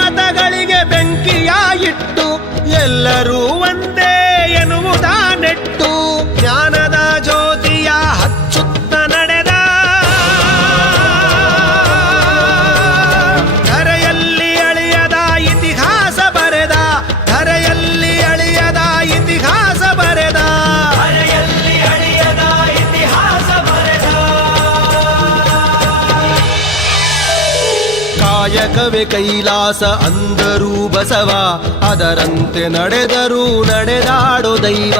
ಮತಗಳಿಗೆ ಬೆಂಕಿಯ ಇಟ್ಟು ಎಲ್ಲರೂ ಒಂದೇ ಎನ್ನುವುದ ನೆಟ್ಟು ಜ್ಞಾನದ ಜ್ಯೋತಿಯ ಹಚ್ಚುತ್ತ ನಡೆದ ಧರೆಯಲ್ಲಿ ಅಳಿಯದ ಇತಿಹಾಸ ಬರೆದ ಧರೆಯಲ್ಲಿ ಅಳಿಯದ ಇತಿಹಾಸ ಬರೆದ ಧರೆಯಲ್ಲಿ ಅಳಿಯದ ಇತಿಹಾಸ ಬರೆದ ಕಾಯಕವೇ ಕೈಲಾಸ ಅಂದರೂ ಬಸವ ಅದರಂತೆ ನಡೆದರೂ ನಡೆದಾಡೋ ದೈವ